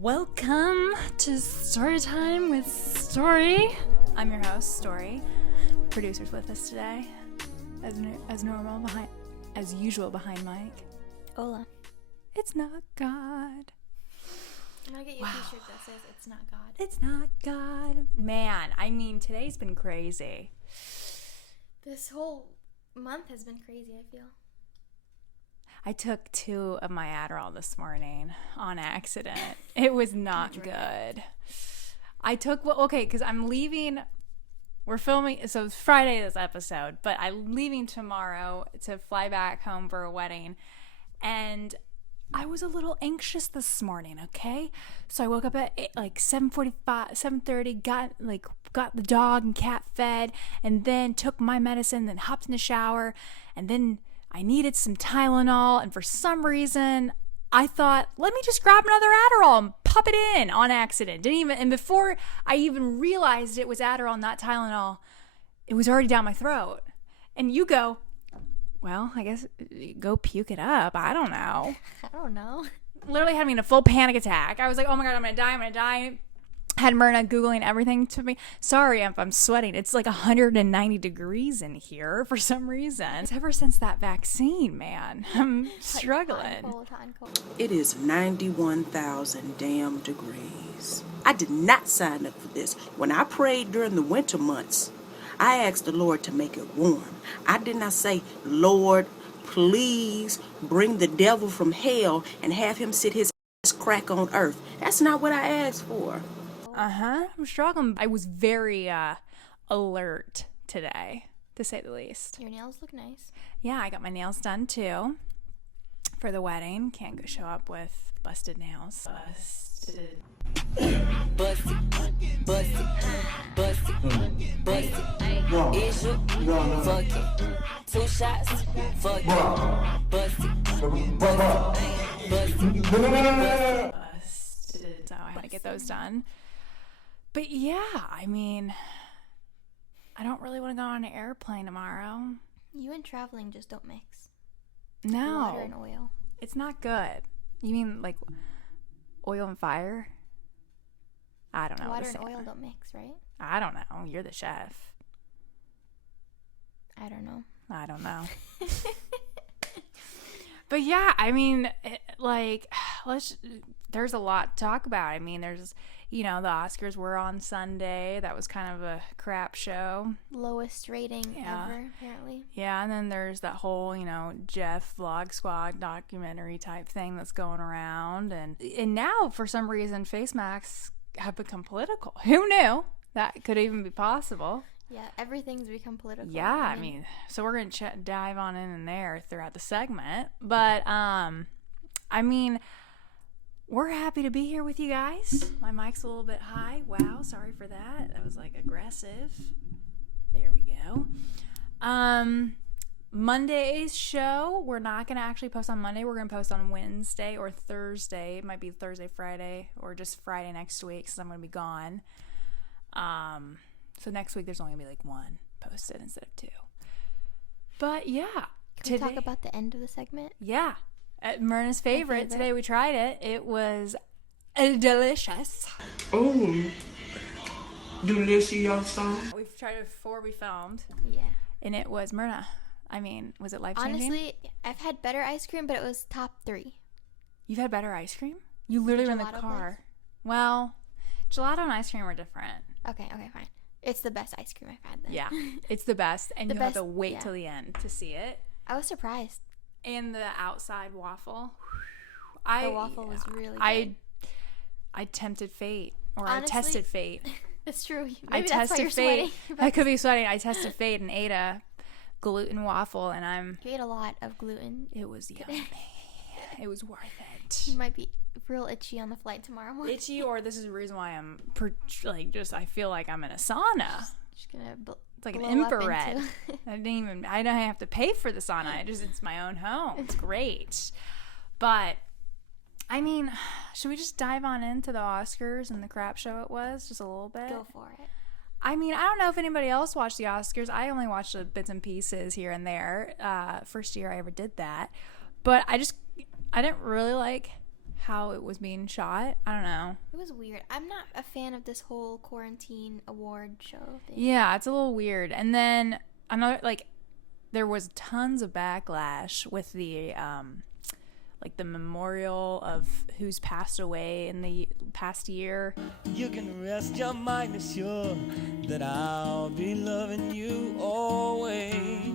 Welcome to Story Time with Story. I'm your host, Story. Producer's with us today, as usual behind Mike. Hola. It's not God. I'm gonna get you a t-shirt that says "It's not God." It's not God. Man, I mean, today's been crazy. This whole month has been crazy, I feel. I took 2 of my Adderall this morning on accident. It was not good. I took, because I'm leaving. We're filming, so it's Friday this episode, but I'm leaving tomorrow to fly back home for a wedding. And I was a little anxious this morning, okay? So I woke up at 7:45, 7:30, got the dog and cat fed, and then took my medicine, then hopped in the shower, and then I needed some Tylenol, and for some reason, I thought, let me just grab another Adderall and pop it in on accident. And before I even realized it was Adderall, not Tylenol, it was already down my throat. And you go, well, I guess go puke it up. I don't know. Literally had me in a full panic attack. I was like, oh my God, I'm going to die. Had Myrna Googling everything to me. Sorry if I'm sweating. It's like 190 degrees in here for some reason. Ever since that vaccine, man, I'm struggling. It is 91,000 damn degrees. I did not sign up for this. When I prayed during the winter months, I asked the Lord to make it warm. I did not say, Lord, please bring the devil from hell and have him sit his ass crack on earth. That's not what I asked for. I'm struggling. I was very alert today, to say the least. Your nails look nice. Yeah, I got my nails done too for the wedding. Can't go show up with busted nails. Busted. Is you fucking 2 shots? Fucking busted. So I had to get those done. But yeah, I mean, I don't really want to go on an airplane tomorrow. You and traveling just don't mix. No. Water and oil. It's not good. You mean like oil and fire? I don't know. Water and oil don't mix, right? I don't know. You're the chef. I don't know. But yeah, I mean, there's a lot to talk about. I mean, there's, the Oscars were on Sunday. That was kind of a crap show. Lowest rating ever, apparently. Yeah, and then there's that whole, Jeff Vlog Squad documentary type thing that's going around. And now, for some reason, face masks have become political. Who knew that could even be possible? Yeah, everything's become political. Yeah, I mean, so we're going to dive on in there throughout the segment. But, I mean, we're happy to be here with you guys. My mic's a little bit high. Wow, sorry for that. That was, aggressive. There we go. Monday's show, we're not going to actually post on Monday. We're going to post on Wednesday or Thursday. It might be Thursday, Friday, or just Friday next week because I'm going to be gone. So next week there's only going to be 1 posted instead of 2. But yeah. Can we talk about the end of the segment? Yeah. Myrna's favorite. Today we tried it. It was delicious. Oh, delicious. We've tried it before we filmed. Yeah. And it was Myrna. I mean, was it life-changing? Honestly, I've had better ice cream, but it was top 3. You've had better ice cream? You literally were in the car. Place? Well, gelato and ice cream are different. Okay, fine. It's the best ice cream I've had then. Yeah, it's the best. And you have to wait till the end to see it. I was surprised. And the outside waffle. The waffle was really good. I tempted fate. Or Honestly, I tested fate. That's true. Maybe I that's tested why you're fate. sweating. I could be sweating. I tested fate and ate a gluten waffle, and You ate a lot of gluten. It was yummy. It was worth it. You might be real itchy on the flight tomorrow morning. Itchy, or this is the reason why I'm I feel like I'm in a sauna. Just gonna it's like an infrared. I don't have to pay for the sauna. It's my own home. It's great. But I mean, should we just dive on into the Oscars and the crap show it was just a little bit? Go for it. I mean, I don't know if anybody else watched the Oscars. I only watched the bits and pieces here and there. First year I ever did that. But I didn't really like how it was being shot. I don't know. It was weird. I'm not a fan of this whole quarantine award show thing. Yeah, it's a little weird. And then another, like, there was tons of backlash with the like the memorial of who's passed away in the past year. You can rest your mind assured that I'll be loving you always.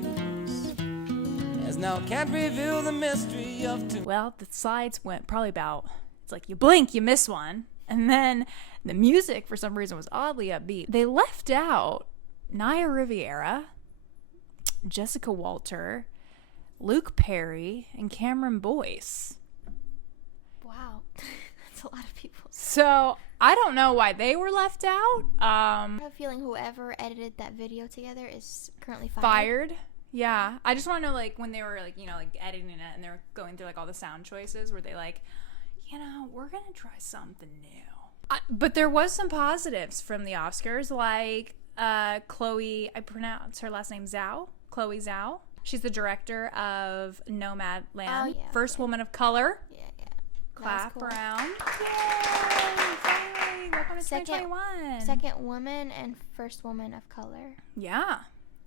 As now can't reveal the mystery of Well, the slides went probably about, it's like you blink, you miss one. And then the music for some reason was oddly upbeat. They left out Naya Riviera, Jessica Walter, Luke Perry, and Cameron Boyce. Wow. That's a lot of people. So I don't know why they were left out. I have a feeling whoever edited that video together is currently Fired. Yeah. I just want to know, like, when they were, like, you know, like, editing it and they were going through, like, all the sound choices, were they like, you know, we're going to try something new. But there was some positives from the Oscars, like Chloe, I pronounce her last name Zhao. Chloe Zhao. She's the director of Nomadland. Oh, yeah, First woman of color. Yeah. Clap cool. around. Yay! Finally. Welcome to 2021. Second woman and first woman of color. Yeah.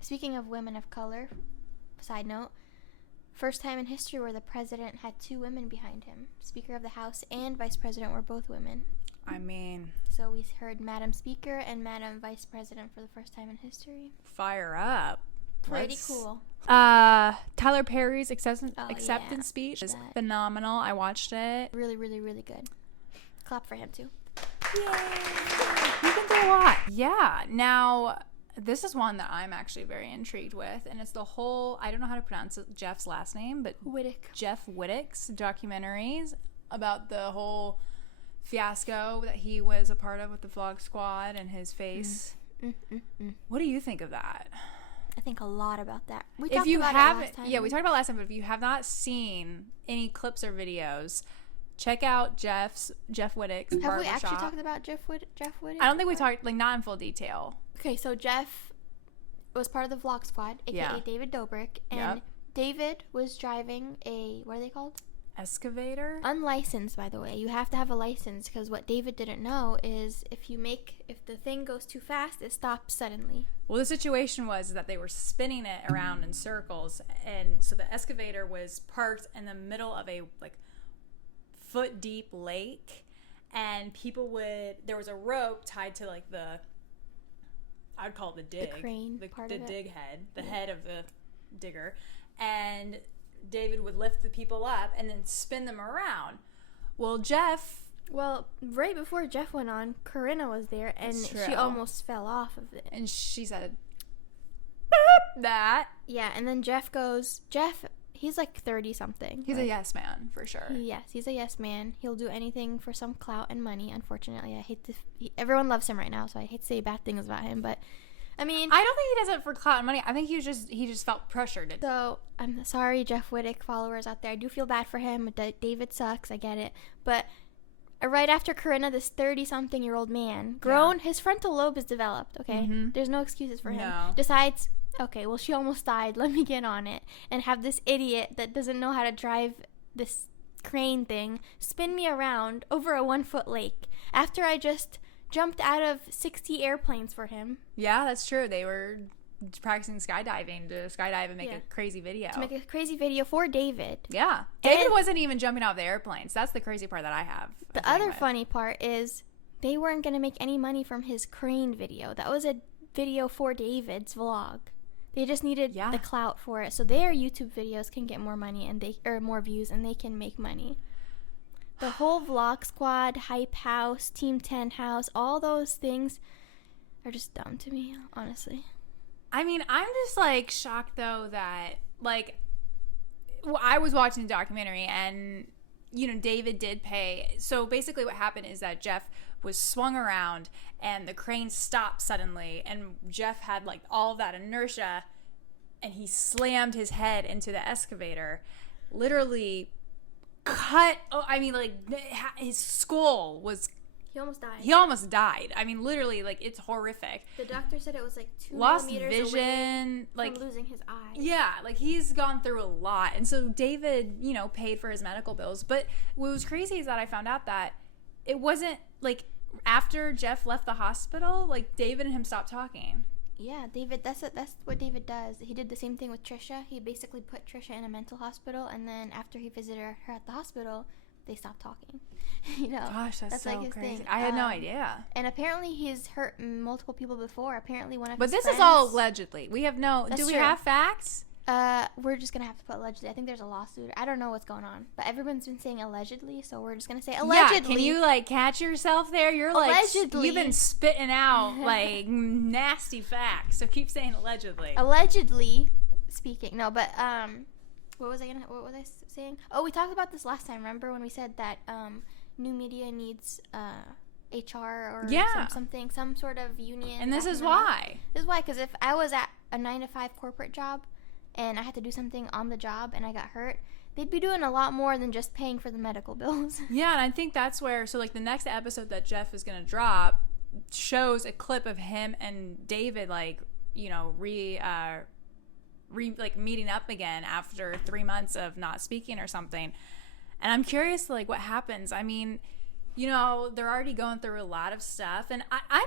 Speaking of women of color, side note, first time in history where the president had 2 women behind him. Speaker of the House and Vice President were both women. I mean, So we heard Madam Speaker and Madam Vice President for the first time in history. fire up. Pretty cool. Tyler Perry's acceptance speech is That. phenomenal. I watched it. Really, really, really good. Clap for him too. Yay! You can do a lot. Yeah. Now, this is one that I'm actually very intrigued with, and it's the whole, I don't know how to pronounce it, Jeff's last name, but Wittick. Jeff Wittick's documentaries about the whole fiasco that he was a part of with the Vlog Squad and his face. What do you think of that? I think a lot about that. We If talked you about it haven't, last time. yeah, we talked about it last time, but if you have not seen any clips or videos, check out Jeff Wittick's Have we Barbershop. actually talked about Jeff Wittick? I don't think we talked, like, not in full detail. Okay, so Jeff was part of the Vlog Squad, aka Yeah. David Dobrik, and Yep. David was driving a, what are they called? Excavator? Unlicensed, by the way. You have to have a license because what David didn't know is if the thing goes too fast, it stops suddenly. Well, the situation was that they were spinning it around in circles, and so the excavator was parked in the middle of a, like, foot deep lake, and there was a rope tied to, like, I'd call it the dig. The crane part the of it. dig head, the head of the digger, and David would lift the people up and then spin them around. Well, Well, right before Jeff went on, Corinna was there, and That's she true. almost fell off of it. and she said, "Boop," that. Yeah, and then Jeff, he's like 30-something. He's a yes man, for sure. Yes, he's a yes man. He'll do anything for some clout and money, unfortunately. Everyone loves him right now, so I hate to say bad things about him, but I mean, I don't think he does it for clout and money. I think he just felt pressured. so I'm sorry, Jeff Wittick followers out there. I do feel bad for him. David sucks. I get it. But right after Corinna, this 30-something-year-old man, grown, his frontal lobe is developed, okay? There's no excuses for him. No. Decides, okay, well, she almost died. Let me get on it. And have this idiot that doesn't know how to drive this crane thing spin me around over a 1-foot lake after I just jumped out of 60 airplanes for him. Yeah, that's true. They were practicing skydiving to skydive and make Yeah. a crazy video. To make a crazy video for David. Yeah. David And- wasn't even jumping out of the airplanes. That's the crazy part that I have. The other funny part is they weren't going to make any money from his crane video. That was a video for David's vlog. They just needed the clout for it. So their YouTube videos can get more money or more views, and they can make money. The whole Vlog Squad, Hype House, Team 10 House, all those things are just dumb to me, honestly. I mean, I'm just, like, shocked, though, that, like, I was watching the documentary, and, you know, David did pay. So basically what happened is that Jeff was swung around, and the crane stopped suddenly, and Jeff had, like, all of that inertia, and he slammed his head into the excavator, literally his skull was He almost died. He almost died. I mean, literally, like, it's horrific. The doctor said it was like 2 Lost millimeters vision, away like from losing his eye. Yeah, like he's gone through a lot. And so David, you know, paid for his medical bills. But what was crazy is that I found out that it wasn't like after Jeff left the hospital, like David and him stopped talking. Yeah, David, that's what David does. He did the same thing with Trisha. He basically put Trisha in a mental hospital, and then after he visited her at the hospital, they stopped talking. You know, gosh, that's so like his crazy. thing. I had no idea. And apparently, he's hurt multiple people before. Apparently, one of But his this friends, is all allegedly. We have no. That's Do we true. have facts? We're just gonna have to put allegedly. I think there's a lawsuit. I don't know what's going on, but everyone's been saying allegedly, so we're just gonna say allegedly. Yeah, can you like catch yourself there? You're Allegedly. like you've been spitting out like nasty facts. So keep saying allegedly. Allegedly speaking. No, but what was I saying? Oh, we talked about this last time. Remember when we said that new media needs HR or some sort of union? And this is why. This is why, because if I was at a 9-to-5 corporate job and I had to do something on the job and I got hurt, they'd be doing a lot more than just paying for the medical bills. Yeah, and I think that's where, so like the next episode that Jeff is going to drop shows a clip of him and David, like, you know, like meeting up again after 3 months of not speaking or something. And I'm curious, like, what happens. I mean, you know, they're already going through a lot of stuff. And I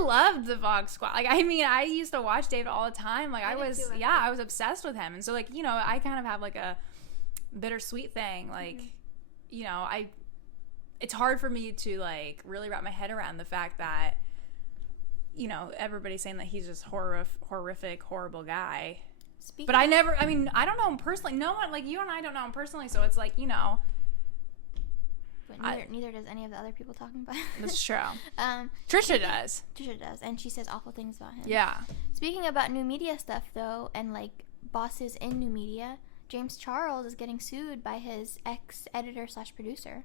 loved the Vlog Squad. Like, I mean, I used to watch David all the time. Like, I was obsessed with him. And so, like, you know, I kind of have, like, a bittersweet thing. Like, you know, it's hard for me to, like, really wrap my head around the fact that, you know, everybody's saying that he's just horrific, horrible guy. But I don't know him personally. No one, like, you and I don't know him personally. So it's like, you know. But neither does any of the other people talking about him. That's true. Trisha does. Trisha does, and she says awful things about him. Yeah. Speaking about new media stuff, though, and, like, bosses in new media, James Charles is getting sued by his ex-editor/producer.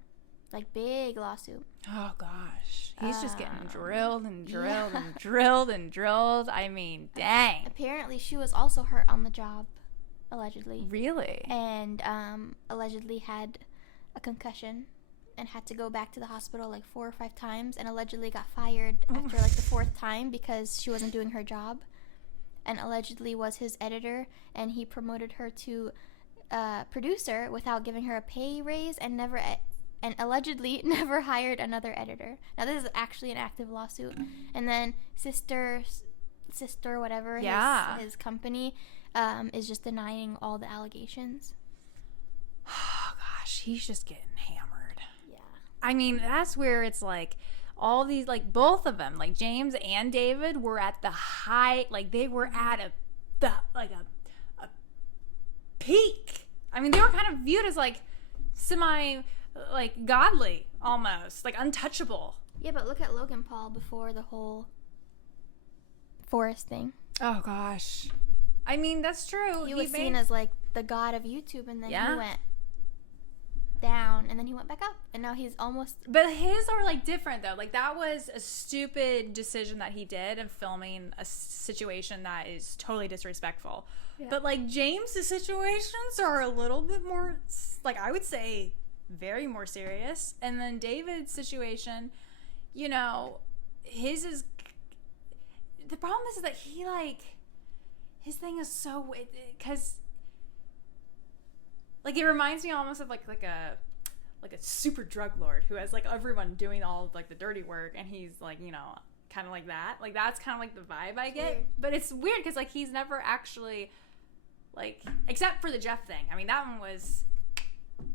Like, big lawsuit. Oh, gosh. He's just getting drilled and drilled and drilled and drilled. I mean, dang. Apparently, she was also hurt on the job, allegedly. Really? And allegedly had a concussion and had to go back to the hospital like 4 or 5 times, and allegedly got fired after like the 4th time because she wasn't doing her job, and allegedly was his editor, and he promoted her to producer without giving her a pay raise, and allegedly never hired another editor. Now this is actually an active lawsuit. And then sister whatever, his company is just denying all the allegations. Oh gosh, he's just getting hammered. Yeah. I mean, that's where it's like all these, like, both of them, like James and David, were at the height, like they were at a peak. I mean, they were kind of viewed as like semi, like, godly almost, like untouchable. Yeah, but look at Logan Paul before the whole Forrest thing. Oh gosh, I mean, that's true. He was seen as like the god of YouTube, and then he went down, and then he went back up, and now he's almost. But his are like different though. Like, that was a stupid decision that he did of filming a situation that is totally disrespectful. Yeah. But like James' situations are a little bit more, like, I would say, very more serious. And then David's situation, you know, his is, the problem is that he, like, his thing is so, because like, it reminds me almost of like a super drug lord who has like everyone doing all of like the dirty work, and he's like, you know, kind of like that. Like, that's kind of like the vibe I get. Weird. But it's weird because like he's never actually, like, except for the Jeff thing. I mean, that one was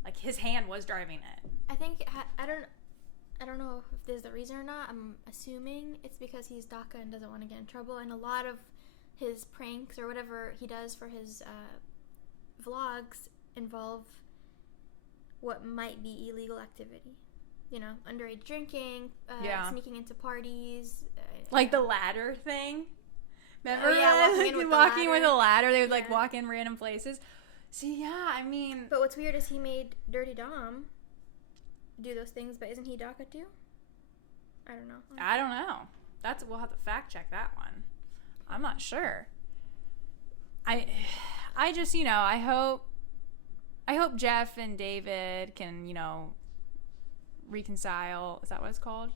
like his hand was driving it. I think I don't know if there's the reason or not. I'm assuming it's because he's DACA and doesn't want to get in trouble, and a lot of his pranks or whatever he does for his vlogs involve what might be illegal activity. You know, underage drinking, sneaking into parties. Like the ladder thing. Remember? Oh, yeah, walking with a ladder. They would like walk in random places. See, yeah, I mean. But what's weird is he made Dirty Dom do those things, but isn't he DACA too? I don't know. We'll have to fact check that one. I'm not sure. I just, you know, I hope Jeff and David can, you know, reconcile. Is that what it's called?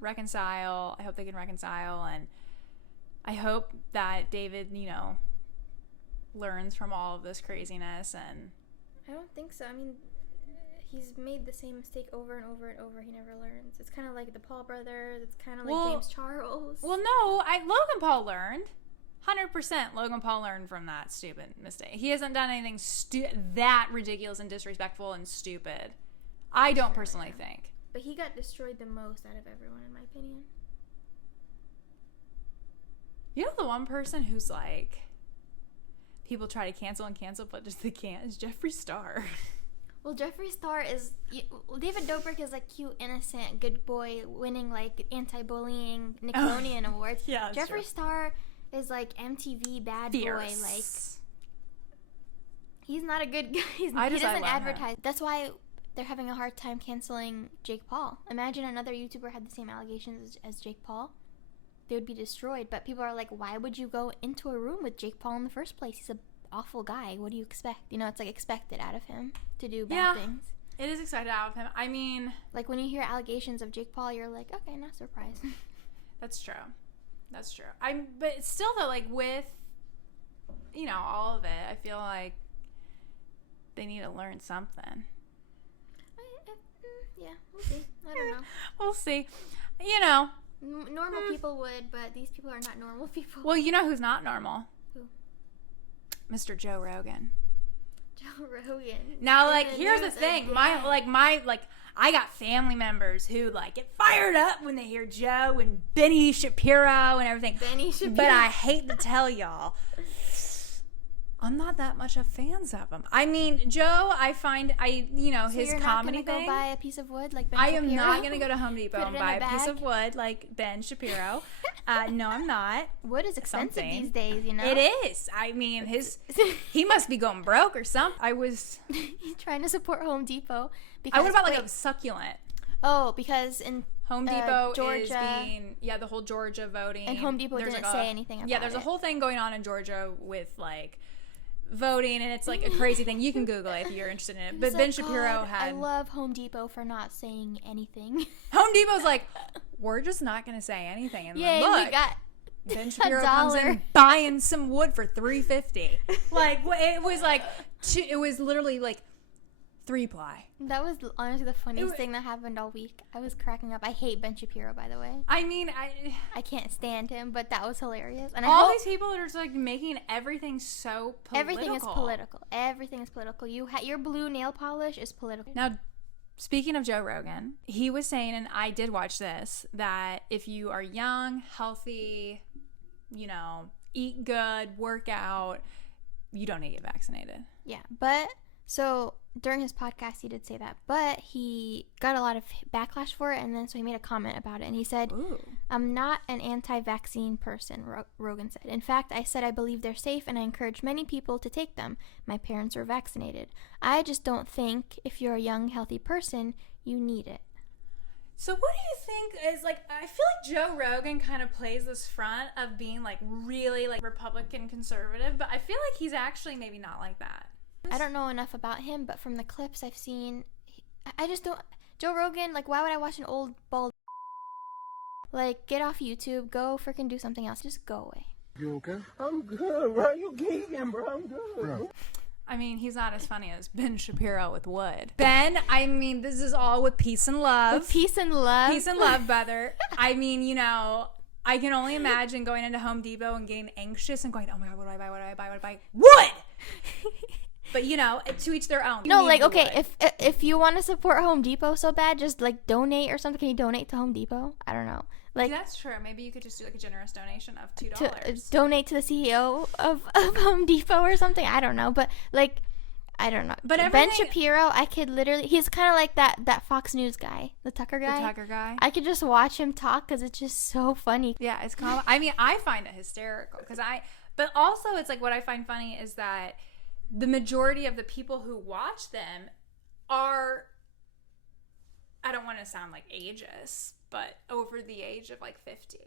Reconcile. I hope they can reconcile, and I hope that David, you know, learns from all of this craziness. And I don't think so. I mean, he's made the same mistake over and over and over. He never learns. It's kind of like the Paul brothers. It's kind of like James Charles. Well, no, Logan Paul learned. 100% Logan Paul learned from that stupid mistake. He hasn't done anything that ridiculous and disrespectful and stupid. I don't personally think. But he got destroyed the most out of everyone, in my opinion. You know the one person who's like, people try to cancel, but just they can't, is Jeffree Star. Well, Jeffree Star is... David Dobrik is like cute, innocent, good boy, winning like anti-bullying Nickelodeon awards. Yeah, that's Jeffree true. Star is like MTV bad Fierce. boy. Like, he's not a good guy. He I doesn't love advertise. him. That's why they're having a hard time canceling Jake Paul. Imagine another YouTuber had the same allegations as Jake Paul. They would be destroyed. But people are like, why would you go into a room with Jake Paul in the first place? He's a awful guy. What do you expect? You know, it's like expected out of him to do bad things. It is expected out of him. I mean, like when you hear allegations of Jake Paul, you're like, okay, not surprised. that's true. But still though, like with, you know, all of it, I feel like they need to learn something. Yeah, we'll see. I don't know. We'll see. You know, normal people would, but these people are not normal people. well, you know who's not normal? Who? Mr. Joe Rogan. Joe Rogan. Now, like, here's the thing. I got family members who, like, get fired up when they hear Joe and Benny Shapiro and everything. Benny Shapiro. But I hate to tell y'all, I'm not that much of fans of him. I mean, Joe, his you're comedy not gonna thing. Go buy a piece of wood like Ben I Shapiro? am not going to go to Home Depot Put and it in buy a a piece bag? of wood like Ben Shapiro. No, I'm not. Wood is expensive Something. these days, you know? It is. I mean, he must be going broke or something. He's trying to support Home Depot. I would have bought like a succulent. Oh, because in Home Depot Georgia, is being, the whole Georgia voting. and Home Depot didn't say anything about it. Yeah, there's a whole thing going on in Georgia with, like, voting, and it's, like, a crazy thing. You can Google it if you're interested in it. But Ben Shapiro had... I love Home Depot for not saying anything. Home Depot's like, we're just not going to say anything. And yeah, look, you got Ben Shapiro comes in buying some wood for $3.50. Like, it was literally, like, 3-ply. That was honestly the funniest thing that happened all week. I was cracking up. I hate Ben Shapiro, by the way. I mean, I can't stand him, but that was hilarious. And these people that are just like making everything so political. Everything is political. Everything is political. Your blue nail polish is political. Now, speaking of Joe Rogan, he was saying, and I did watch this, that if you are young, healthy, you know, eat good, work out, you don't need to get vaccinated. Yeah, but so during his podcast he did say that, but he got a lot of backlash for it, and then so he made a comment about it, and he said, Ooh. I'm not an anti-vaccine person, Rogan said. In fact, I said I believe they're safe and I encourage many people to take them. My parents were vaccinated. I just don't think if you're a young, healthy person, you need it. So what do you think is, like, I feel like Joe Rogan kind of plays this front of being, like, really, like, Republican conservative, but I feel like he's actually maybe not like that. I don't know enough about him, but from the clips I've seen, I just don't... Joe Rogan, like, why would I watch an old, bald... Like, get off YouTube, go freaking do something else. Just go away. You okay? I'm good, bro. You geeking, bro. I'm good. Bro. I mean, he's not as funny as Ben Shapiro with wood. Ben, I mean, this is all with peace and love. With peace and love. Peace and love, brother. I mean, you know, I can only imagine going into Home Depot and getting anxious and going, oh my God, what do I buy? What do I buy? What do I buy? Wood! But, you know, to each their own. No, like, okay, if you want to support Home Depot so bad, just, like, donate or something. Can you donate to Home Depot? I don't know. Like, that's true. Maybe you could just do, like, a generous donation of $2. Donate to the CEO of Home Depot or something. I don't know. But, like, I don't know. But Ben Shapiro, I could literally... He's kind of like that Fox News guy. The Tucker guy. The Tucker guy. I could just watch him talk because it's just so funny. Yeah, it's I mean, I find it hysterical but also it's like what I find funny is that the majority of the people who watch them are, I don't want to sound like ageist, but over the age of like 50.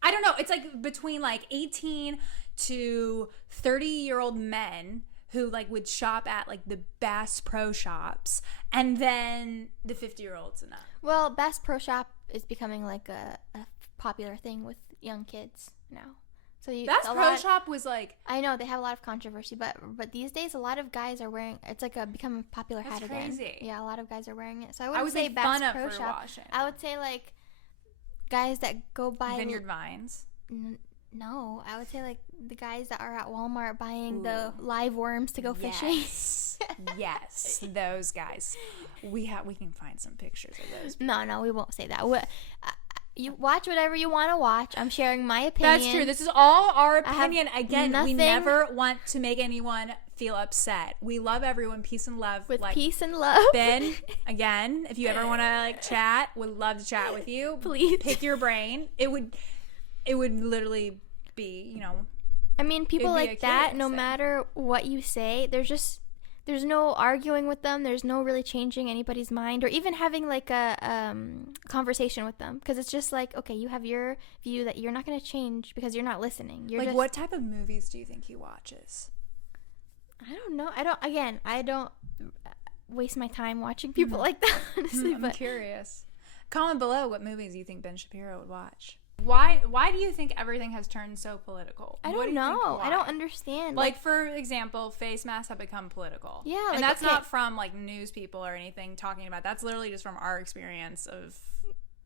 I don't know. It's like between like 18 to 30-year-old men who like would shop at like the Bass Pro Shops, and then the 50-year-olds and up. Well, Bass Pro Shop is becoming like a popular thing with young kids now. So Bass Pro Shop was like, I know they have a lot of controversy, but these days a lot of guys are wearing. It's like become a popular hat again. Crazy. Yeah, a lot of guys are wearing it. So I would say make Bass fun of Pro for Shop. washing. I would say like guys that go buy Vineyard Vines. No, I would say like the guys that are at Walmart buying the live worms to go fishing. Yes, those guys. We can find some pictures of those. No, we won't say that. You watch whatever you want to watch. I'm sharing my opinion. That's true. This is all our opinion. Again, we never want to make anyone feel upset. We love everyone. Peace and love. With like, peace and love. Ben, again, if you ever want to like chat, would love to chat with you. Please. Pick your brain. It would literally be, you know. I mean, people like that, no matter what you say, there's no arguing with them. There's no really changing anybody's mind or even having like a conversation with them, because it's just like, okay, you have your view that you're not going to change because you're not listening. You're like, what type of movies do you think he watches? I don't know. I don't waste my time watching people like that, honestly. I'm curious. Comment below what movies you think Ben Shapiro would watch. Why do you think everything has turned so political? I don't know. I don't understand. Like, for example, face masks have become political. Yeah. And like, that's not from, like, news people or anything talking about. That's literally just from our experience of...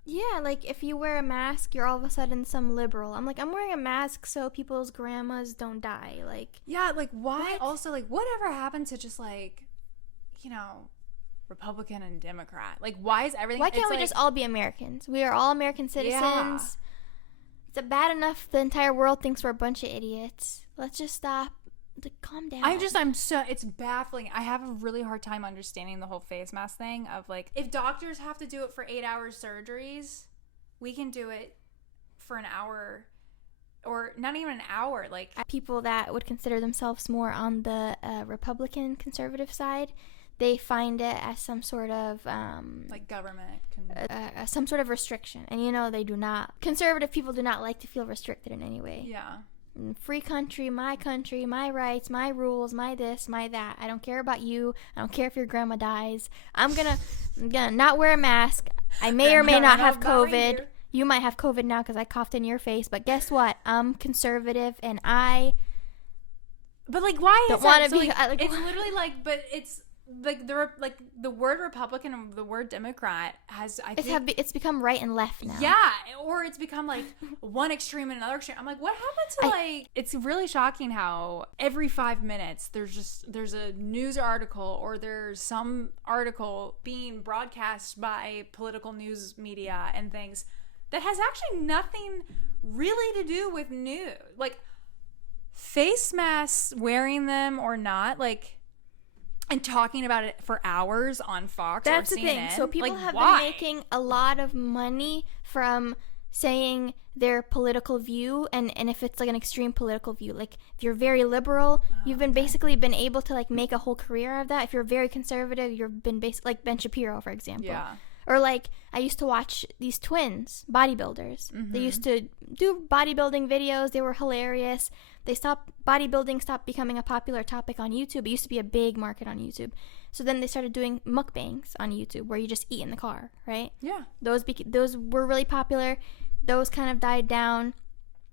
Yeah, like, if you wear a mask, you're all of a sudden some liberal. I'm like, I'm wearing a mask so people's grandmas don't die. Like... Yeah, like, why? What? Also, like, whatever happened to just, like, you know... Republican and Democrat? Like, why is everything... Why can't we just all be Americans? We are all American citizens. Yeah. It's bad enough the entire world thinks we're a bunch of idiots. Let's just stop. Calm down. It's baffling. I have a really hard time understanding the whole face mask thing of, like, if doctors have to do it for 8-hour surgeries, we can do it for an hour, or not even an hour. Like, people that would consider themselves more on the Republican conservative side, they find it as some sort of like government some sort of restriction, and they do not. Conservative people do not like to feel restricted in any way. Yeah. Free country, my rights, my rules, my this, my that. I don't care about you. I don't care if your grandma dies. I'm gonna not wear a mask. I may or may not have COVID. You might have COVID now because I coughed in your face. But guess what? I'm conservative, and I. But like, why don't want to be? Like, it's literally like, but it's. Like the word Republican and the word Democrat has it's become right and left now. Yeah, or it's become like one extreme and another extreme. I'm like, what happened to like? It's really shocking how every 5 minutes there's a news article or there's some article being broadcast by political news media and things that has actually nothing really to do with news. Like face masks, wearing them or not, like. And talking about it for hours on Fox or CNN. That's the thing. So people have been making a lot of money from saying their political view, and if it's like an extreme political view, like if you're very liberal, you've been basically been able to like make a whole career out of that. If you're very conservative, you've been like Ben Shapiro, for example. Yeah. Or like I used to watch these twins, bodybuilders. Mm-hmm. They used to do bodybuilding videos. They were hilarious. Bodybuilding stopped becoming a popular topic on YouTube. It used to be a big market on YouTube. So then they started doing mukbangs on YouTube where you just eat in the car, right? Yeah. Those were really popular. Those kind of died down.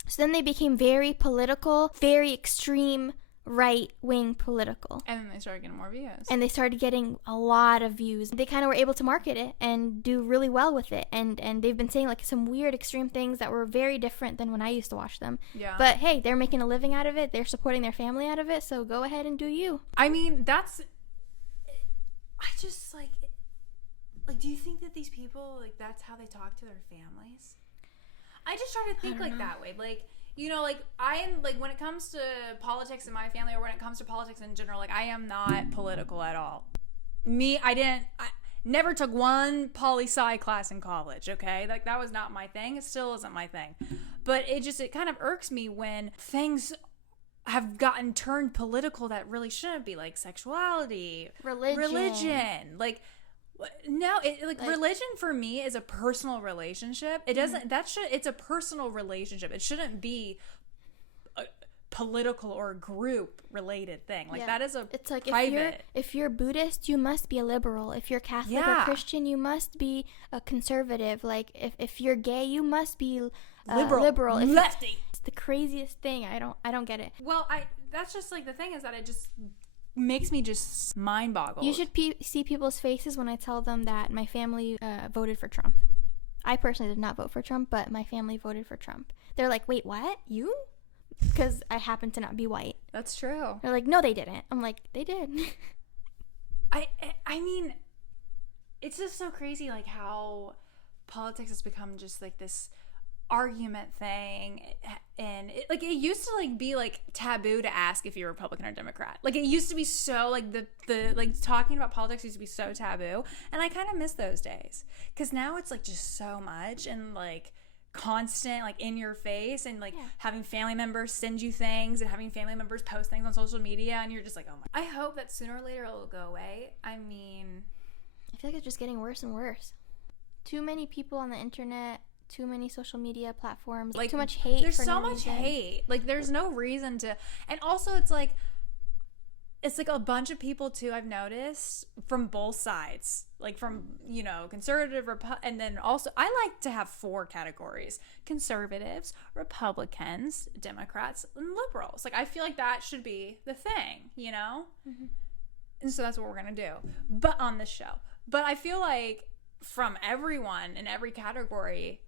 So then they became very political, very extreme, right-wing political. And then they started getting more views. And they started getting a lot of views. They kind of were able to market it and do really well with it. And they've been saying like some weird extreme things that were very different than when I used to watch them. Yeah. But hey, they're making a living out of it. They're supporting their family out of it. So go ahead and do you. I mean, I just like, do you think that these people, like, that's how they talk to their families? I just try to think like that way. Like, like I am, like, when it comes to politics in my family or when it comes to politics in general, like, I am not political at all. I never took one poli-sci class in college, okay? Like, that was not my thing. It still isn't my thing. But it kind of irks me when things have gotten turned political that really shouldn't be, like sexuality, religion. Like, no, religion for me is a personal relationship. It doesn't. It's a personal relationship. It shouldn't be political or group related thing. Like that is a it's like private. if you're Buddhist, you must be a liberal. If you're Catholic or Christian, you must be a conservative. Like if you're gay, you must be liberal. Lefty. It's the craziest thing. I don't get it. Well, that's just like the thing is that it just makes me just mind boggled. You should see people's faces when I tell them that my family voted for Trump. I personally did not vote for Trump, but my family voted for Trump. They're like, wait, what? You? Because I happen to not be white. That's true. They're like, no, they didn't. I'm like, they did. I mean, it's just so crazy, like how politics has become just like this argument thing, and it used to like be like taboo to ask if you're Republican or Democrat. Like it used to be so like the like talking about politics used to be so taboo, and I kind of miss those days because now it's like just so much and like constant, like in your face, and like having family members send you things and having family members post things on social media, and you're just like, oh my. I hope that sooner or later it'll go away. I mean, I feel like it's just getting worse and worse. Too many people on the internet, too many social media platforms, like too much hate. There's so much hate. Like there's no reason to, and also it's like a bunch of people too, I've noticed, from both sides, like from, you know, conservative, and then also I like to have 4 categories: conservatives, Republicans, Democrats, and liberals. Like I feel like that should be the thing, you know? Mm-hmm. And so that's what we're gonna do, but on this show. But I feel like from everyone in every category,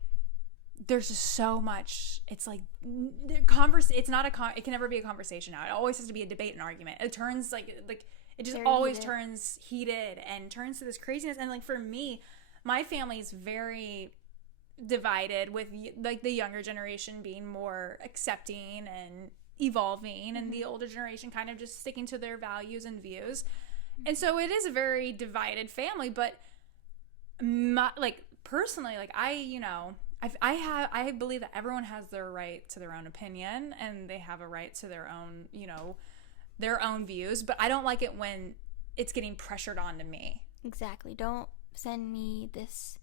there's just so much. It's like it's not it can never be a conversation now. It always has to be a debate and argument. It turns like it just very always heated. Turns heated and turns to this craziness. And like for me, my family is very divided, with like the younger generation being more accepting and evolving, and the older generation kind of just sticking to their values and views. And so it is a very divided family. But like personally, like I believe that everyone has their right to their own opinion, and they have a right to their own, you know, their own views. But I don't like it when it's getting pressured onto me. Exactly. Don't send me this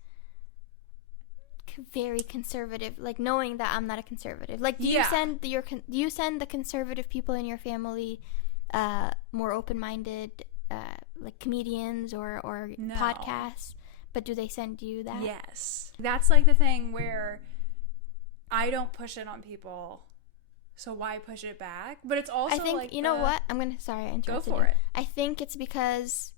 very conservative, like knowing that I'm not a conservative. Like, do you send the conservative people in your family more open-minded, like comedians or no. podcasts? But do they send you that? Yes. That's like the thing where I don't push it on people, so why push it back? But it's also, I think, like, you know what? I interrupted Go for it. I think it's because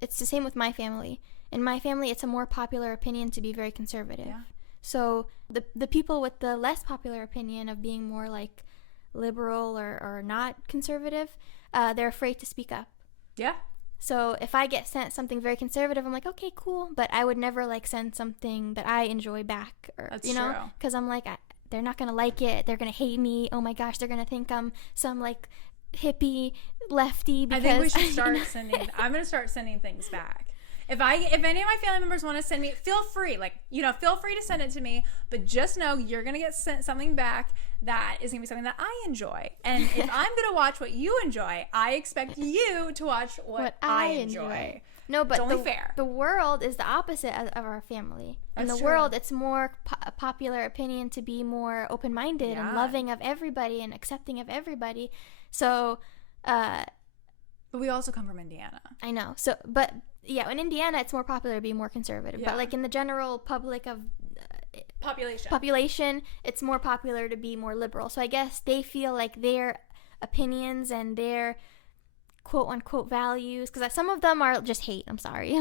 it's the same with my family. In my family, it's a more popular opinion to be very conservative. Yeah. So the people with the less popular opinion of being more like liberal or not conservative, they're afraid to speak up. Yeah. So if I get sent something very conservative, I'm like, okay, cool. But I would never like send something that I enjoy back, or That's you know, true. Because I'm like, they're not gonna like it. They're gonna hate me. Oh my gosh, they're gonna think I'm some like hippie lefty. Because, I think we should start sending. I'm gonna start sending things back. If any of my family members want to send me, feel free. Like, you know, feel free to send it to me. But just know you're gonna get sent something back that is gonna be something that I enjoy. And if I'm gonna watch what you enjoy, I expect you to watch what I enjoy. No, but it's only fair. The world is the opposite of our family. In the world, it's more popular opinion to be more open-minded and loving of everybody and accepting of everybody. So, but we also come from Indiana. I know. So, but yeah, in Indiana, it's more popular to be more conservative. Yeah. But like in the general public of population, it's more popular to be more liberal. So I guess they feel like their opinions and their quote unquote values, because some of them are just hate. I'm sorry.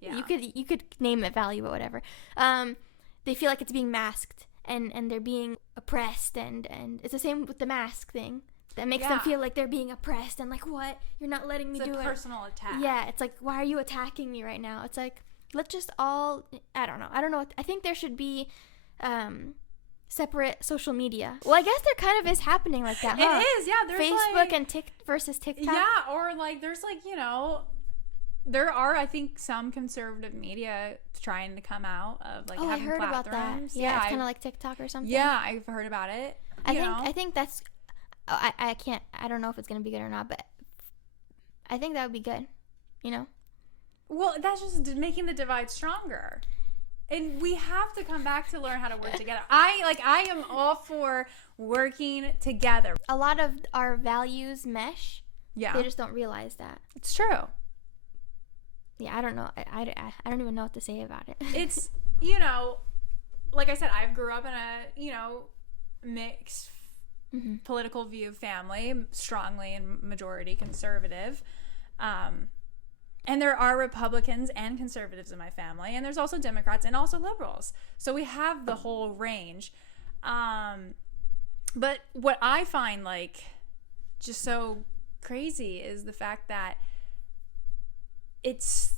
Yeah. You could name it value, but whatever. They feel like it's being masked and they're being oppressed, and it's the same with the mask thing. That makes them feel like they're being oppressed and like, what? You're not letting me do it. It's a personal attack. Yeah, it's like, why are you attacking me right now? It's like, let's just all, I don't know. I think there should be separate social media. Well, I guess there kind of is happening like that, huh? It is, yeah. There's Facebook and versus TikTok. Yeah, or like there's like, you know, there are, I think, some conservative media trying to come out of like having platforms. I heard about that. Yeah, it's kind of like TikTok or something. Yeah, I've heard about it. I think that's, I don't know if it's going to be good or not, but I think that would be good, you know? Well, that's just making the divide stronger. And we have to come back to learn how to work together. I am all for working together. A lot of our values mesh. Yeah. They just don't realize that. It's true. Yeah, I don't know. I don't even know what to say about it. It's, like I said, I grew up in a, mixed political view family, strongly and majority conservative. And there are Republicans and conservatives in my family, and there's also Democrats and also liberals. So we have the whole range. But what I find like just so crazy is the fact that it's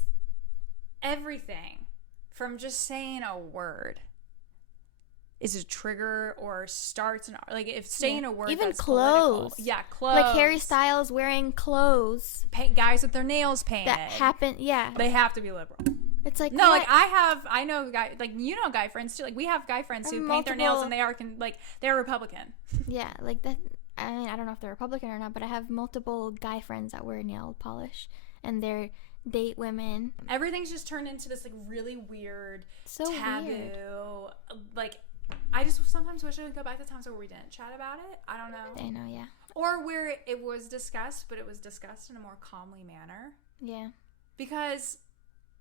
everything from just saying a word is a trigger or starts an like if saying a word even that's clothes. political, clothes, Like Harry Styles wearing clothes. guys with their nails painted That happen. Yeah. they have to be liberal. It's like No, what? like I know guy like guy friends too. Like we have guy friends who paint their nails and they're Republican. Yeah, like that. I mean, I don't know if they're Republican or not, but I have multiple guy friends that wear nail polish, and they're date women. Everything's just turned into this like really weird taboo. Weird. Like I just sometimes wish I could go back to times where we didn't chat about it. I don't know. I know, yeah. Or where it was discussed, but it was discussed in a more calmly manner. Yeah. Because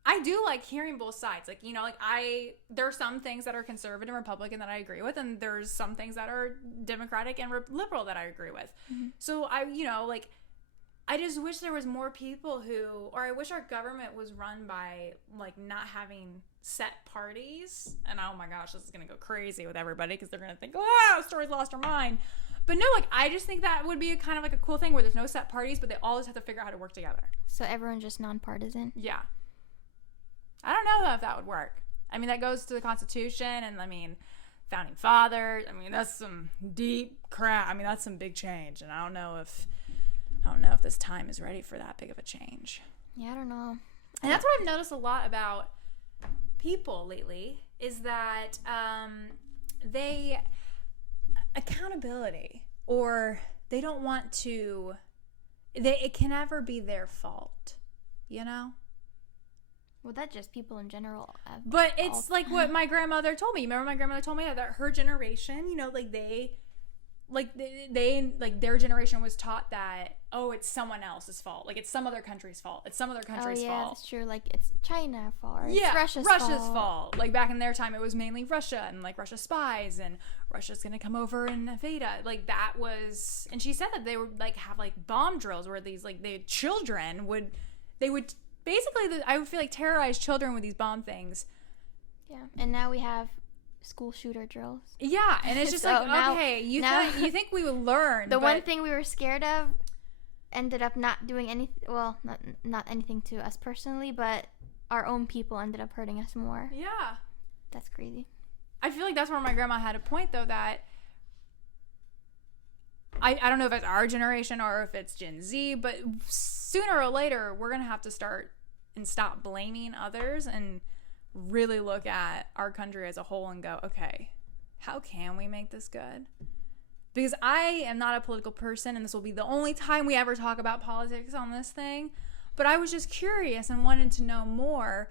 I do like hearing both sides. Like, there are some things that are conservative and Republican that I agree with, and there's some things that are Democratic and liberal that I agree with. Mm-hmm. So I just wish there was more people or I wish our government was run by like not having set parties. And oh my gosh, this is going to go crazy with everybody because they're going to think, oh, Story's lost her mind. But no, like I just think that would be a kind of like a cool thing where there's no set parties, but they all just have to figure out how to work together. So everyone's just nonpartisan? Yeah. I don't know if that would work. I mean, that goes to the Constitution and founding fathers. I mean, that's some deep crap. I mean, that's some big change. And I don't know if this time is ready for that big of a change. Yeah, I don't know. And that's what I've noticed a lot about people lately is that accountability, or they don't want to, it can never be their fault, Well, that's just people in general. But it's like what my grandmother told me. Remember my grandmother told me that her generation, their generation was taught that, oh, it's someone else's fault. Like, it's some other country's fault. It's some other country's fault. Oh, yeah, that's true. Like, it's China's fault. Or yeah, it's Russia's fault. Like, back in their time, it was mainly Russia and, like, Russia spies and Russia's going to come over and invade us. Like, that was... And she said that they would, like, have, like, bomb drills where these, like, the children would... They would... Basically, I would feel like terrorize children with these bomb things. Yeah, and now we have school shooter drills. Yeah, and it's just like, now, okay, you think we would learn. The one thing we were scared of ended up not doing anything. Well, not anything to us personally, but our own people ended up hurting us more. Yeah. That's crazy. I feel like that's where my grandma had a point, though, that I don't know if it's our generation or if it's Gen Z, but sooner or later, we're going to have to start and stop blaming others and really look at our country as a whole and go, okay, how can we make this good? Because I am not a political person, and this will be the only time we ever talk about politics on this thing, but I was just curious and wanted to know more,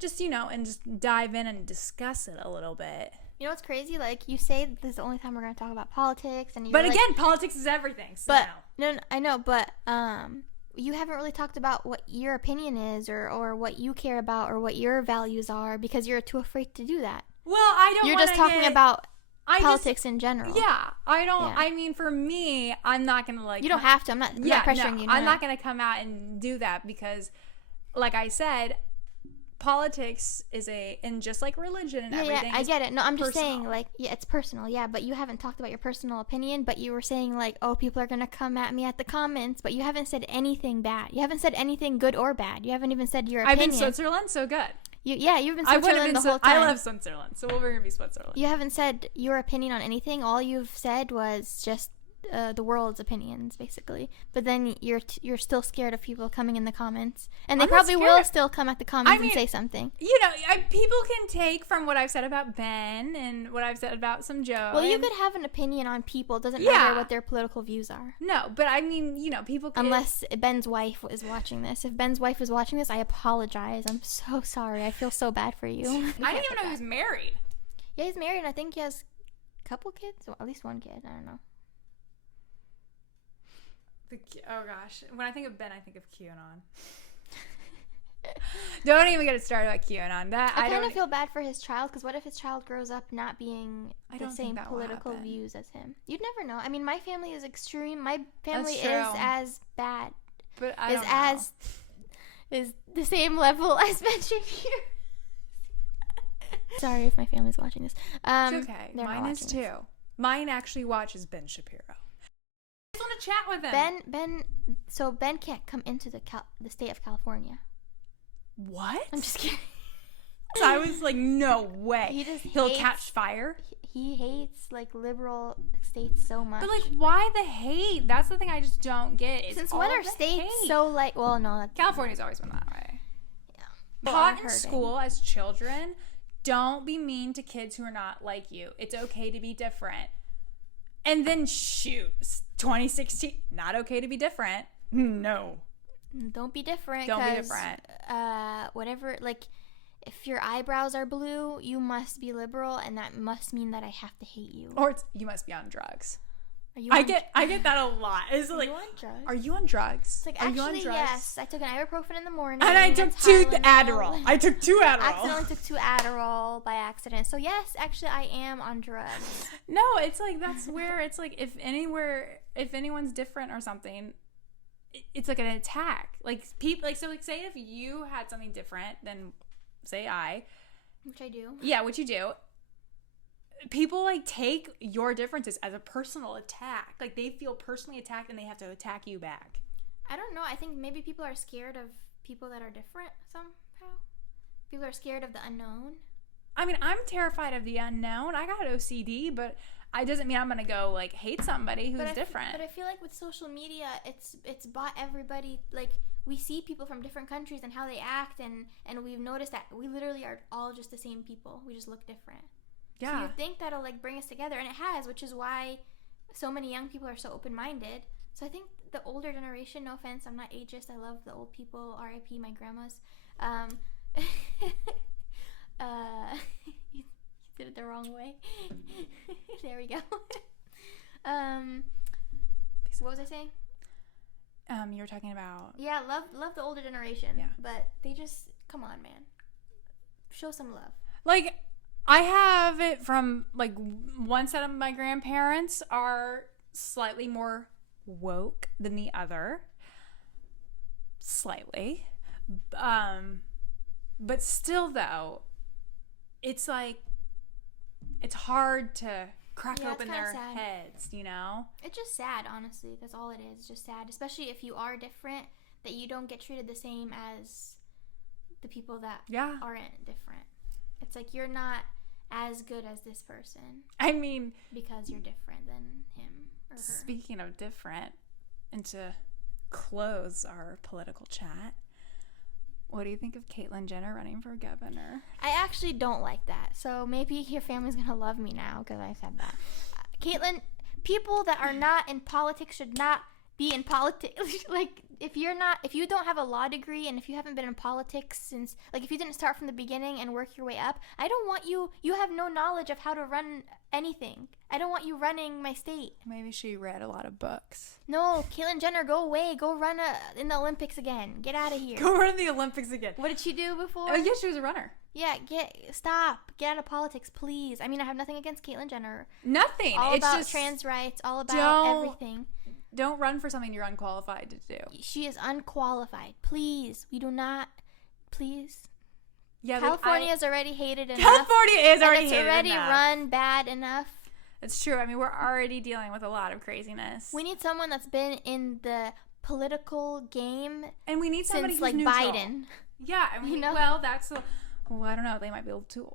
just, and just dive in and discuss it a little bit. You know what's crazy? Like, you say this is the only time we're going to talk about politics. But again, politics is everything. So but, no, I know, but you haven't really talked about what your opinion is or what you care about or what your values are because you're too afraid to do that. Well, I don't. You're just talking about politics in general. Yeah, I don't. Yeah. I mean, for me, I'm not going to like... You don't have to. I'm not pressuring you. I'm not going to come out and do that because, like I said... Politics is and just like religion and everything. Yeah, I get it. No, I'm just saying, like, yeah, it's personal, yeah, but you haven't talked about your personal opinion, but you were saying, like, oh, people are going to come at me at the comments, but you haven't said anything bad. You haven't said anything good or bad. You haven't even said your opinion. I've been Switzerland, so good. You've been Switzerland the whole time. I love Switzerland, so we're going to be Switzerland. You haven't said your opinion on anything. All you've said was just the world's opinions, basically. But then you're still scared of people coming in the comments, and they probably will still come at the comments and say something. You know, people can take from what I've said about Ben and what I've said about some Joe. Well, you could have an opinion on people. It doesn't matter what their political views are. No, but I mean, you know, people can... Unless Ben's wife is watching this. If Ben's wife is watching this, I apologize. I'm so sorry. I feel so bad for you. I didn't even know he was married. Yeah, he's married, and I think he has a couple kids, or at least one kid. I don't know. Oh gosh, when I think of Ben, I think of QAnon. Don't even get it started about QAnon. I kind of feel bad for his child, because what if his child grows up not being the same political views as him? You'd never know. I mean, my family is extreme. My family is as bad, but is the same level as Ben Shapiro. Sorry if my family's watching this. It's okay. Mine is too. This. Mine actually watches Ben Shapiro. I just want to chat with him. So Ben can't come into the state of California. What? I'm just kidding. So I was like, no way. He'll catch fire. He hates like liberal states so much. But like, why the hate? That's the thing I just don't get. Since when are states so like? Well, no. California's always been that way. Yeah. Taught in school as children. Don't be mean to kids who are not like you. It's okay to be different. And then shoot, 2016, not okay to be different. No. Don't be different. Don't be different. Whatever, like, if your eyebrows are blue, you must be liberal, and that must mean that I have to hate you. Or you must be on drugs. I get that a lot. It's like, you on drugs? Are you on drugs? It's like, actually, yes. I took an ibuprofen in the morning. And I took 2 Adderall. I took 2 Adderall. I accidentally took 2 Adderall by accident. So, yes, actually, I am on drugs. No, it's like, that's where it's like, if anyone's different or something, it's like an attack. Like, people, like, so, like, say if you had something different than, say, I. Which I do. Yeah, which you do. People like take your differences as a personal attack. Like they feel personally attacked and they have to attack you back. I don't know. I think maybe people are scared of people that are different somehow. People are scared of the unknown. I mean, I'm terrified of the unknown. I got OCD, but it doesn't mean I'm gonna go like hate somebody who's different. But I feel like with social media, it's bought everybody. Like we see people from different countries and how they act, and we've noticed that we literally are all just the same people. We just look different. Yeah. So you think that'll like bring us together, and it has, which is why so many young people are so open-minded. So I think the older generation, no offense, I'm not ageist, I love the old people, R.I.P. my grandmas. You did it the wrong way. There we go. What was I saying? You were talking about... Yeah, love the older generation. Yeah. But they just, come on, man. Show some love. Like... I have it from, like, one set of my grandparents are slightly more woke than the other. Slightly. But still, though, it's, like, it's hard to crack open their heads, you know? It's just sad, honestly. That's all it is. It's just sad. Especially if you are different, that you don't get treated the same as the people that aren't different. It's like you're not as good as this person. I mean, because you're different than him or her. Speaking of different, and to close our political chat, what do you think of Caitlyn Jenner running for governor? I actually don't like that. So maybe your family's gonna love me now because I said that. Caitlyn, people that are not in politics should not be in politics. Like, if you don't have a law degree, and if you haven't been in politics since, like, if you didn't start from the beginning and work your way up, I don't want you have no knowledge of how to run anything. I don't want you running my state. Maybe she read a lot of books. No, Caitlyn Jenner, go away. Go run in the Olympics again. Get out of here. Go run in the Olympics again. What did she do before? Oh, yeah, she was a runner. Yeah, stop. Get out of politics, please. I mean, I have nothing against Caitlyn Jenner. Nothing. All about just trans rights, all about everything. Don't run for something you're unqualified to do. She is unqualified. Please. We do not. Please. Yeah, California is already hated enough. California is already hated enough. It's already run bad enough. It's true. I mean, we're already dealing with a lot of craziness. We need someone that's been in the political game. And we need somebody since, who's neutral. Biden. Yeah. I mean, well, that's... Well, I don't know. They might be able to...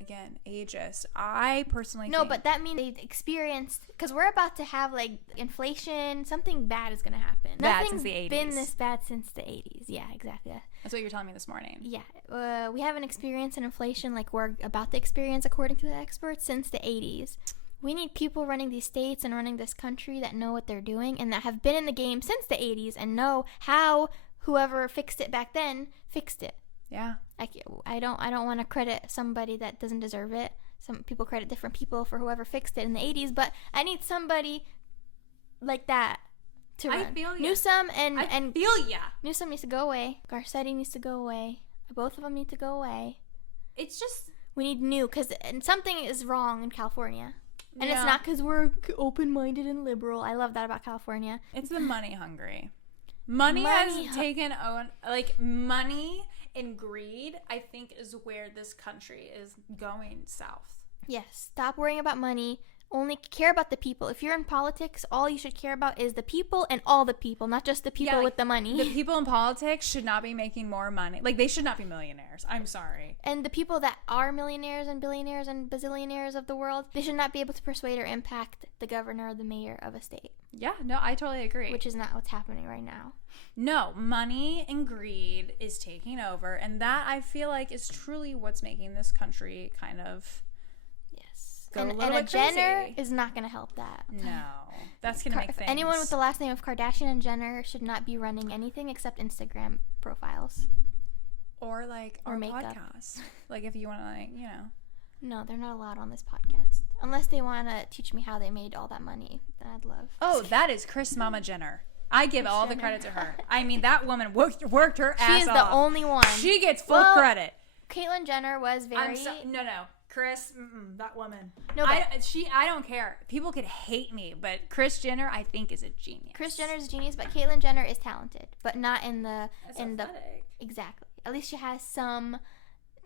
again, ageist. I personally No, think, but that means they've experienced, because we're about to have like inflation. Something bad is going to happen. Bad Nothing's since the 80s. been this bad since the 80s. Yeah, exactly. that's what you were telling me this morning. Yeah, we haven't experienced an inflation like we're about to experience, according to the experts, since the 80s. We need people running these states and running this country that know what they're doing and that have been in the game since the 80s and know how whoever fixed it back then fixed it. Yeah. I don't want to credit somebody that doesn't deserve it. Some people credit different people for whoever fixed it in the 80s, but I need somebody like that to run. I feel ya. Newsom I feel ya. Newsom needs to go away. Garcetti needs to go away. Both of them need to go away. It's just, We need new, because something is wrong in California. And Yeah. it's not because we're open-minded and liberal. I love that about California. it's the money hungry. Money has taken on, like, money and greed, I think, is where this country is going south. Yes, stop worrying about money. Only care about the people. If you're in politics, all you should care about is the people and all the people, not just the people like, with the money. The people in politics should not be making more money. Like, they should not be millionaires. I'm sorry. And the people that are millionaires and billionaires and bazillionaires of the world, they should not be able to persuade or impact the governor or the mayor of a state, Yeah, no, I totally agree. which is not what's happening right now. No, money and greed is taking over, and that I feel like is truly what's making this country kind of Yes. go a And little a bit Jenner crazy. is not going to help that. No, that's gonna make things. Anyone with the last name of Kardashian and Jenner should not be running anything except Instagram profiles. or like or our makeup. podcast. Like if you want to, like, you know. No, they're not allowed on this podcast. Unless they want to teach me how they made all that money. Then I'd love. Oh, that is Chris Mama Jenner. I give all the Jenner. credit to her. I mean, that woman worked her ass off. She is the only one. She gets full Well, credit. Caitlyn Jenner was very. No, Chris, that woman. No, but I don't care. People could hate me, but Kris Jenner, I think, is a genius. Kris Jenner's a genius, but Caitlyn Jenner is talented, but not in the athletic. exactly. At least she has some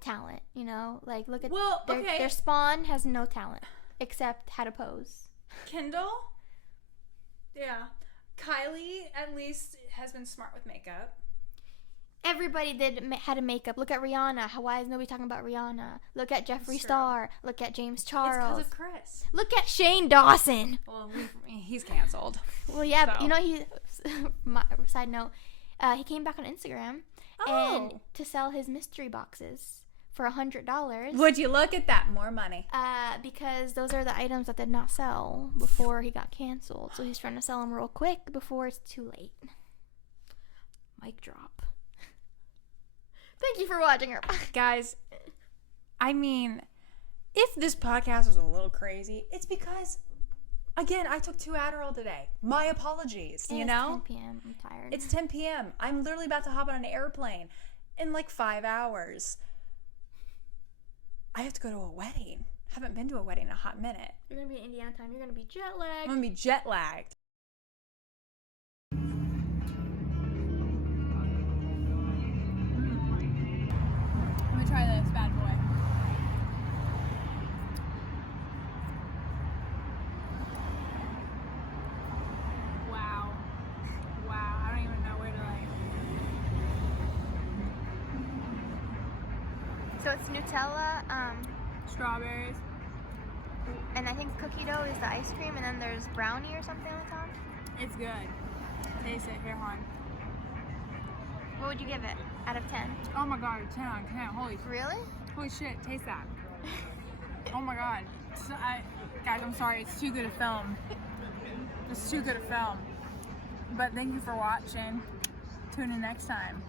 talent, you know. Like look at okay. their Spawn has no talent except how to pose. Kendall? Yeah. Kylie, at least, has been smart with makeup. Everybody had a makeup. Look at Rihanna. Why is nobody talking about Rihanna? Look at Jeffree true. Star. Look at James It's Charles. because of Chris. Look at Shane Dawson. Well, he's canceled. Well, yeah, but So. you know, side note, he came back on Instagram and to sell his mystery boxes for $100. Would you look at that? More money. Because those are the items that did not sell before he got canceled. So he's trying to sell them real quick before it's too late. Mic drop. Thank you for watching our Guys, I mean, if this podcast was a little crazy, it's because, again, I took 2 Adderall today. My apologies, you know? It's 10 p.m. I'm tired. It's 10 p.m. I'm literally about to hop on an airplane in like 5 hours. I have to go to a wedding. Haven't been to a wedding in a hot minute. You're going to be in Indiana time. You're going to be jet lagged. I'm going to be jet lagged. Let me try this bad boy. Wow. I don't even know where to So it's Nutella, strawberries. and I think cookie dough is the ice cream, and then there's brownie or something on top. It's good. Taste it. Here, hon. What would you give it out of 10? Oh my god, 10 on 10. Really? Holy shit, taste that. Oh my god. Guys, I'm sorry, it's too good a film. It's too good a film. But thank you for watching. Tune in next time.